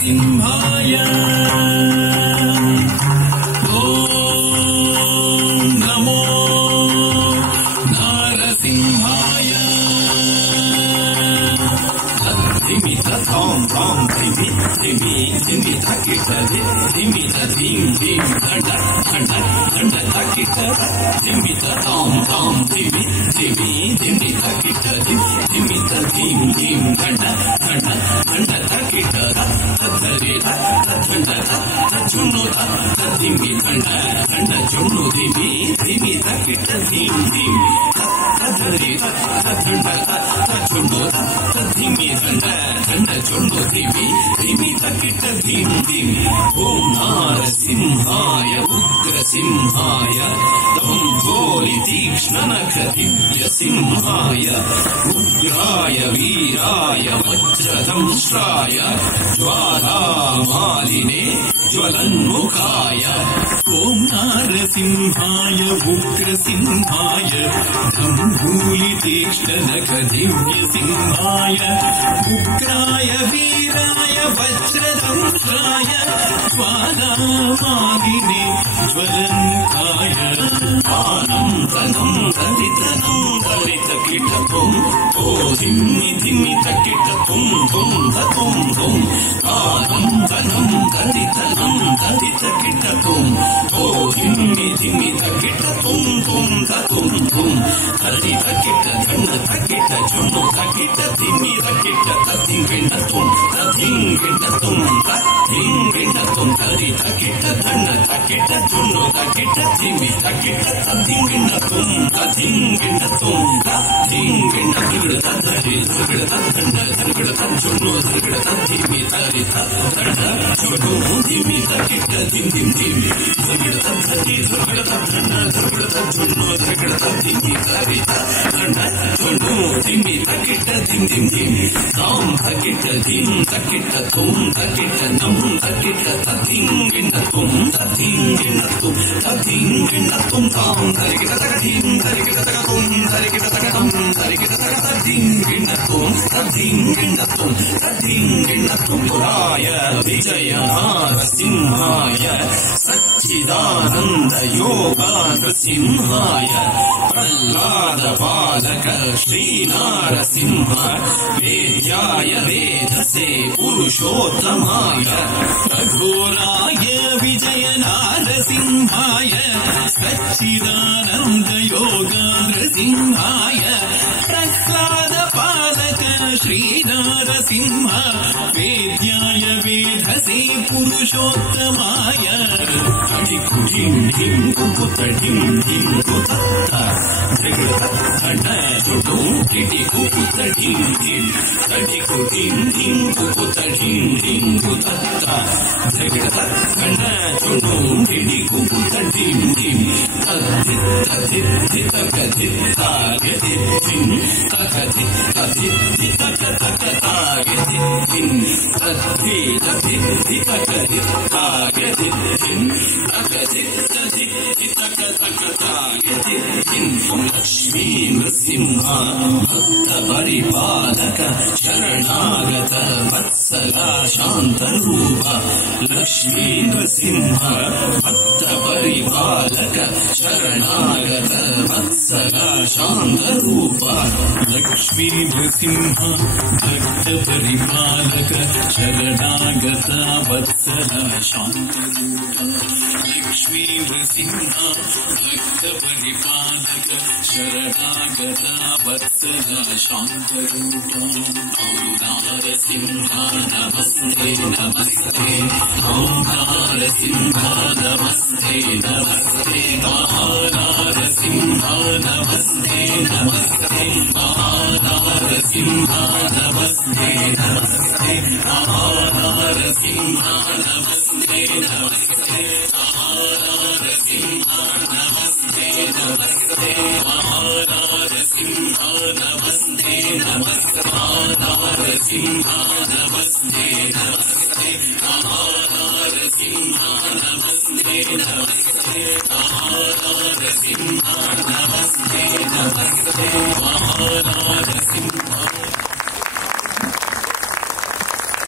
नरसिंहाय ॐ नमो नरसिंहाय धिमि तथां तां धिमि धिमि धिमि तकिट धिमि तधिं धिं धण्ड धण्ड धण्ड तकिट धिमि तथां तां धिमि धिमि धिमि तकिट धिमि तधिं धिं धण्ड धण्ड धण्ड तकिट तद्धरि तद्धण्ड तज्जुन्नु तद्धिमि धण्ड धण्ड जुन्नु धिमि धिमि तकिट धिं धिं तद्धरि तद्धण्ड तज्जुन्नु तद्धिमि धण्ड धण्ड जुन्नु धिमि धिमि तकिट धिं धिं ॐ नारसिंहाय उग्रसिंहाय दम्भोलि तीक्ष्णनख दिव्यसिंहाय उग्राय वीराय वज्रदंष्ट्राय ज्वालामालिने ज्वलन्मुखाय ॐ नारसिंहाय उग्रसिंहाय दम्भोलि तीक्ष्णनख दिव्यसिंहाय उग्राय वीराय वज्रदंष्ट्राय ज्वालामालिने ज्वलन्मुखाय आनं तनं दलितनं दलितकीटकं ओ धिमि धिमि तकिटकं तं ततं तं आनं तनं दलितनं दलितकीटकं ओ धिमि धिमि तकिटकं तं ततं तं दलितकीट धण्ड तकिट जुन्नु तकिट धिमि तकिट तधिं गिण्डतं दलितकीट धण्ड तकिट जुन्नु तकिट धिमि तकिट तधिं गिण्डतं तधिं गिण्डतं तद्धरि तद्गड तद्धण्ड तद्गड तज्जुन्नु तद्गड तद्धिमि तरि तद्धण्ड जुन्नु धिमि तकिट धिं धिं धिमि तद्गड तद्धरि तद्गड तद्धण्ड तद्गड तज्जुन्नु तद्गड तद्धिमि तरि तद्धण्ड जुन्नु धिमि तकिट धिं धिं धिमि तां तकिट धिं तकिट तुं तकिट नं तकिट तधिं गिण्डतं तधिं गिण्डतं तां तरिकिट तकधिं तरिकिट तकतं तरिकिट तकतं तरिकिट तकधिं गिण्डतं पुराय विजयनारसिंहाय सच्चिदानन्द योगानृसिंहाय प्रह्लाद बालक श्रीनारसिंह वेद्याय वेधसे पुरुषोत्तमाय अघोराय विजयनारसिंहाय सच्चिदानन्द योगानृसिंहाय प्रह्लाद बालक श्रीनारसिंह वेद्याय वेधसे पुरुषोत्तमाय धिं धिं कुकुत धिं धिं कुतत्त धृगतत्तण्ड जुटु टिटि कुकुत धिं धिं तटिकु धिं धिं कुकुत धिं धिं कुतत्त धृगतत्तण्ड जुटु टिटि कुकुत धिं धिं तद्धित्तकधित्तागधित्तिं तकधित्तकधित्तकधित्तिं तद्धित्तकधित्तागधित्तिं तकधित्तकधित्तकधित्तिं लक्ष्मी नृसिंह भक्तपरिपालक शरणागत वत्सल शान्तरूप लक्ष्मी नृसिंह भक्तपरिपालक शरणागत वत्सल शान्तरूप लक्ष्मी नृसिंह भक्तपरिपालक शरणागत वत्सल शान्तरूप लक्ष्मी नृसिंह भक्तपरिपालक शरणागत वत्सल शान्तरूप नारसिंह नमस्ते नमस्ते ॐ नारसिंह नमस्ते नमस्ते महानारसिंह नमस्ते नमस्ते महानारसिंह नमस्ते नमस्ते महानारसिंह नमस्ते नमस्ते महानारसिंह नमस्ते नमस्ते महानारसिंह नमस्ते नमस्ते महानारसिंह नमस्ते नमस्ते महानारसिंह नमस्ते नमस्ते महानारसिंह नमस्ते नमस्ते महानारसिंह